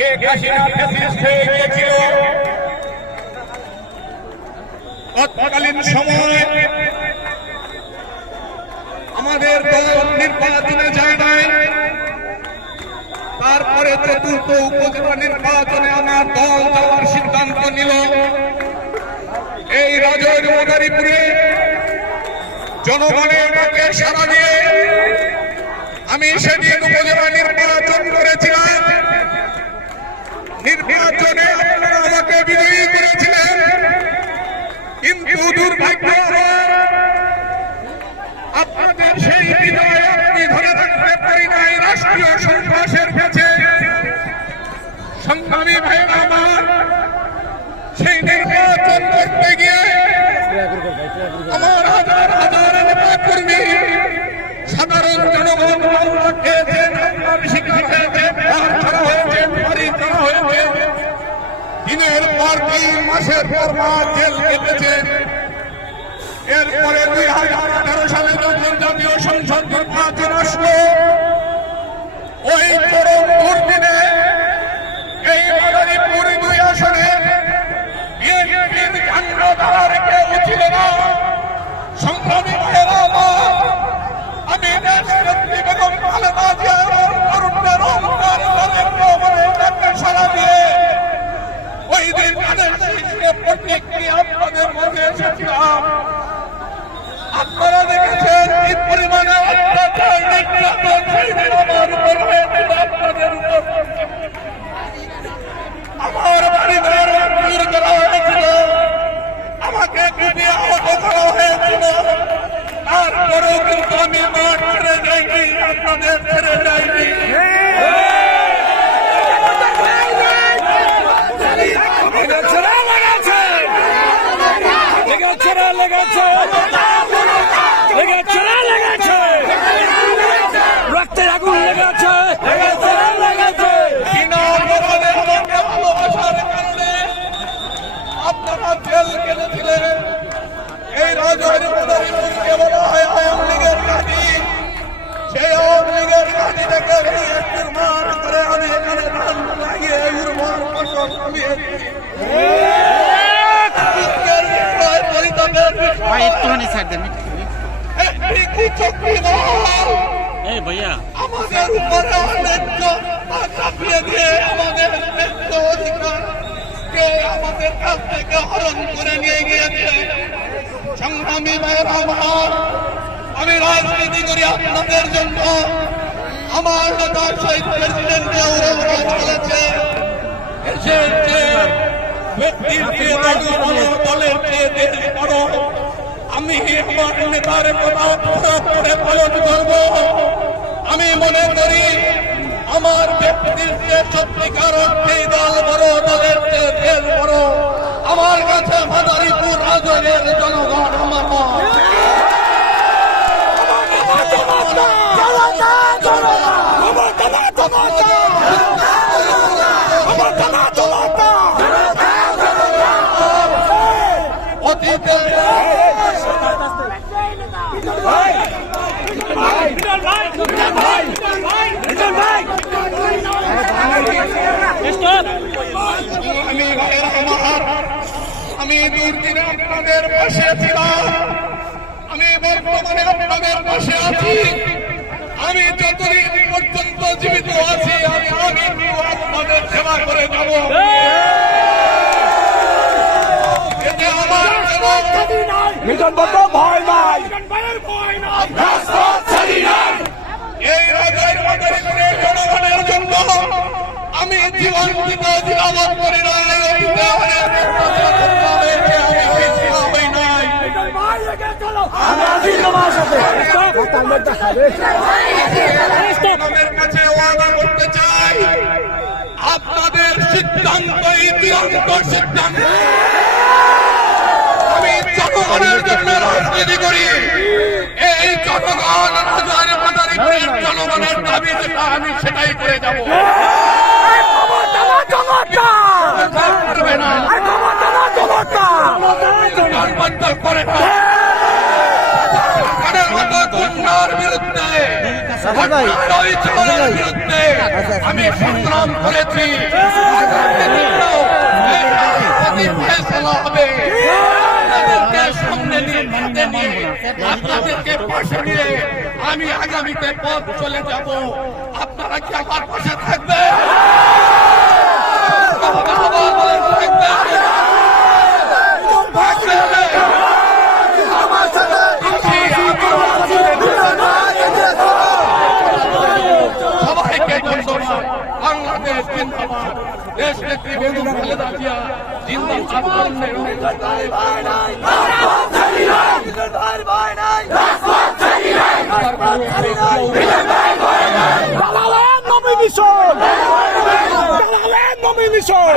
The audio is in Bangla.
শেখ হাসিনা ফ্যাসিস্ট হয়ে গিয়েছিল, তৎকালীন সময় আমাদের দল নির্বাচনে যায় নাই। তারপরে চতুর্থ উপজেলা নির্বাচনে আমার দল যাওয়ার সিদ্ধান্ত নিল। এই রাজৈর মাদারীপুরে জনগণের ডাকে সাড়া দিয়ে আমি সেদিন উপজেলা নির্বাচন করেছিলাম। নির্বাচনে আপনারা আমাকে বিজয়ী করেছিলেন, কিন্তু দুর্ভাগ্য আপনাদের সেই বিজয় আপনি ধরে রাখতে পারি নাই রাষ্ট্রীয় সন্ত্রাসের কাছে। সংগ্রামী ভাইয়েরা আমার, সেই নির্বাচন করতে গিয়ে আমার হাজার হাজার নেতা কর্মী, সাধারণ জনগণ মামলা খেয়েছেন, আপনার শিক্ষা খেয়েছেন, করা হয়েছে, বাড়ি করা হয়েছে, দিনের পর দিন, মাসের পর মাস জেল কেটেছেন। এরপরে 2018 সালে যখন জাতীয় সংসদ নির্বাচন আসলো, ওই চরম দুর্দিনে এই মাদারীপুর 2 আসনে বিএনপির ঝান্ডা ধরার কেউ ছিল না। সংগ্রামী ভাইয়েরা আমার, আমি দেশনেত্রী বেগম খালেদা জিয়ার তরুণদের অহংকার ডাকে সাড়া দিয়ে ওই দিন তাদের শীর্ষে প্রতীক নিয়ে আপনাদের মধ্যে এসেছিলাম। আপনারা দেখেছেন কি পরিমাণে অত্যাচার নির্যাতন সেই দিন আমার উপর হয়েছিল, আপনাদের উপর। আমার বাড়িঘর ভাঙচুর করা হয়েছিল, আমাকে কুপিয়ে আহত করা হয়েছিল। তারপরেও কিন্তু আমি মাঠ ছেড়ে যাইনি, আপনাদের ছেড়ে যাইনি। রক্তের আগুন লেগেছে, ভালোবাসার কারণে আপনারা জেল কেটেছিলেন। এই রাজৈর মাদারীপুরকে বলা হয় আওয়ামী লীগের ঘাঁটি। সেই আওয়ামী লীগের ঘাঁটি থেকে নির্মাণ করে আমি এখানে ধান লাগিয়ে উর্বর ফসল নামিয়েছি। আমাদের উপরে অন্যান্য চাপিয়ে দিয়ে আমাদের ন্যায্য অধিকারকে আমাদের কাছ থেকে হরণ করে নিয়ে গিয়েছে। সংগ্রামী ভাইয়েরা আমার, আমি রাজনীতি করি আপনাদের জন্য। আমার নেতা শহীদ প্রেসিডেন্টকে অনুরোধ করেছে, দেশের চেয়ে ব্যক্তির চেয়ে দল বড়, দলের চেয়ে দেশ বড়। আমি আমার নেতার কথা পুরো করে পালন করব। আমি মনে করি আমার ব্যক্তির চেয়ে সত্যিকার অর্থেই দল বড়, দলের চেয়ে দেশ বড়। আমার কাছে মাদারীপুর রাজৈরের জনগণ আমার অতীতে আমি দুর্দিনে আপনাদের পাশে ছিলাম, আমি বর্তমানে আপনাদের পাশে আছি। আমি যতদিন পর্যন্ত জীবিত আছি আমি আপনাদের সেবা করে যাব। এতে আমার ভয় নাই, এই রাজৈর মাদারীপুরের জনগণের জন্য আমি জীবন দিলাবাদ করি নাই। কাছে ওয়াদা করতে চাই, আপনাদের সিদ্ধান্তই চূড়ান্ত সিদ্ধান্ত। আমি জনগণের জন্য রাজনীতি করি। এই জনগণ রাজৈর মাদারীপুরের জনগণের দাবি যেটা আমি সেটাই করে যাব। করে না বিরুদ্ধে ঘটনার ওই চোরের বিরুদ্ধে আমি সংগ্রাম করেছি। ফেসলা হবে আপনাদেরকে সামনে নিয়ে হাতে নিয়ে আপনাদেরকে পাশে নিয়ে আমি আগামীতে পথ চলে যাব। আপনারা কি আমার পাশে থাকবেন? সবাইকে ধন্যবাদ। বাংলাদেশ জিন্দাবাদ। দেশ নেত্রী বেগম খালেদা জিয়া জিন্দাবাদ। নমিনেশন